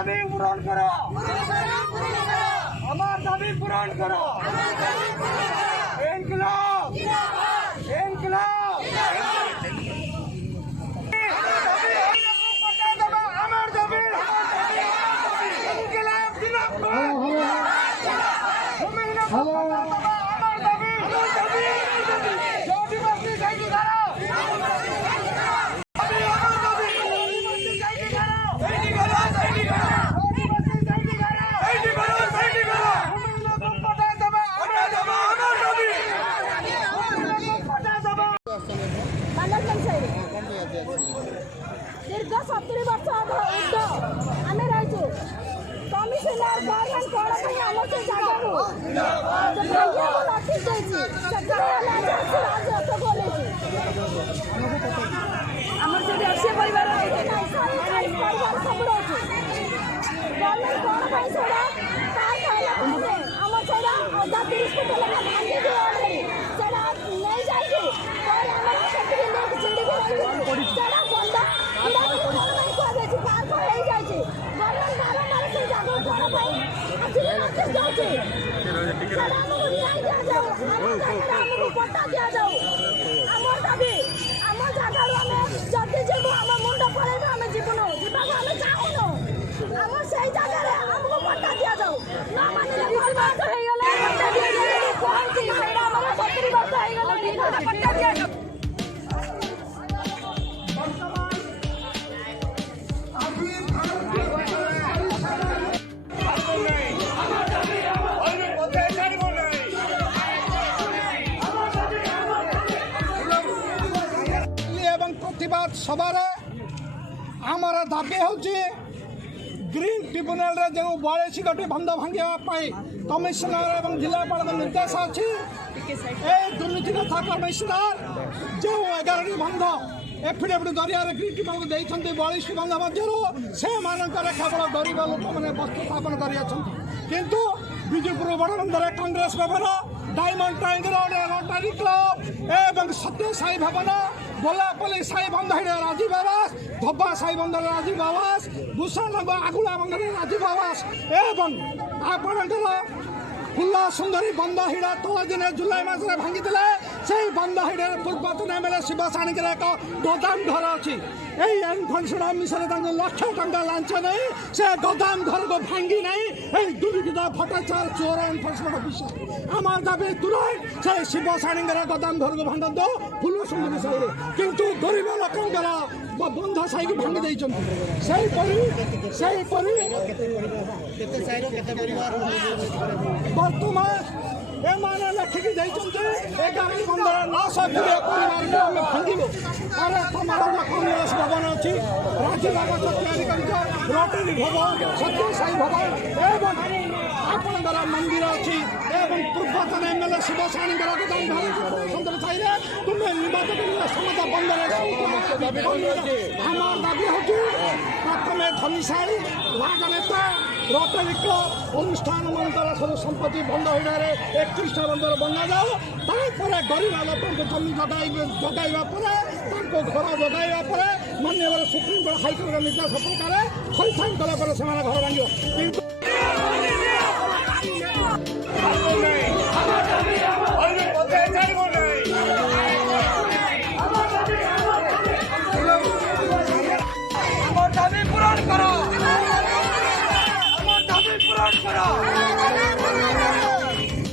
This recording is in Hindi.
দাবি পূরণ করো, আমার দাবি পূরণ করো। ইনকিলাব ইনকিলাব আমার দাবি ইনকিলাব दीर्घ 70 वर्ष आम रही कमिशनर गवर्नमेंट कौन आम से जगह नोटिस आमर से 80 परिवार सब रही गवर्नमेंट कौन आम से 30 फुट भांगी नहीं जाए पट्टा दि जाऊ आम दाबी आम जगार जदि जीवु आम मुंड पड़ेगा आम जीवनु जीवाक आम चाहूनु आम से जगह आमको पट्टा दि जाऊ न मानिले बर्बाद हो गले पट्टा दि जाऊ कहती सेटा हमर 70 वर्ष हो गले पट्टा दि जाऊ प्रतिवाद सभारे आमर दाबी हूँ ग्रीन ट्रिब्यूनाल जो 42 गोटी बंध भांगापी कमिशनर और जिलापाल निर्देश अच्छी दुर्नीति कथा कमिशनर जो 11 बंध एफिडेविट जरिया ग्रीन ट्रिब्यूनाल देते 42 बंध मध्य से केवल गरीब लोक मैंने बस्तु स्थापन किंतु विजुपुर बड़बंधर कांग्रेस भवन डायमंड ट्रायंगल रोटारी क्लब एवं सत्य साई भवन गोलापल्ली साई बंधर राजीव आवास धब्बा साई बंधर राजीव आवास भूषण आगुला बंधर राजीव आवास एवं आपणकर फुला सुंदरी बंध हिड़ा तल दिन जुलाई मसरे भांगी से बंध हिड़े पूर्वतन एमएलए शिव साणी एक गोदाम घर अच्छी एनफोर्समेंट अफिसर लक्ष टंका लांच नहीं से गोदाम घर को भांगी नहीं दुर्नीति भट्टाचार चोर एनफोर्समेंट अफिसर आम दाबी तुरंत से शिव साणी गोदाम घर को भांगत फुल सुंदरी साई किंतु गरीब लोकर बंध साई को भांगी बर्तमान एमाने लिखिकी 11 बंधर 920 परिवार को आम भांगू अरे तुम्हारा कांग्रेस भवन अच्छी राजीव आवास तैयारी कर रोटरी भवन सत्य साई भवन एवं आपणकर मंदिर अच्छी एवं पूर्वतन एमएलए शिव साणी गोदाम सुंदर साई तुम्हें निर्वाचन समस्त बंधर आम दाबी हूँ प्रथम धनीशाली राजनेता रोटरी क्लब अनुष्ठान मानकर सब संपत्ति बंध हिड़े 31 बंधर बना जाओ तापर गरीब लोक जमी जगाइबा घर जगाइबा माननीय सुप्रीमकोर्ट हाइकोर्ट निर्देश प्रकार थैथान कला घर भांग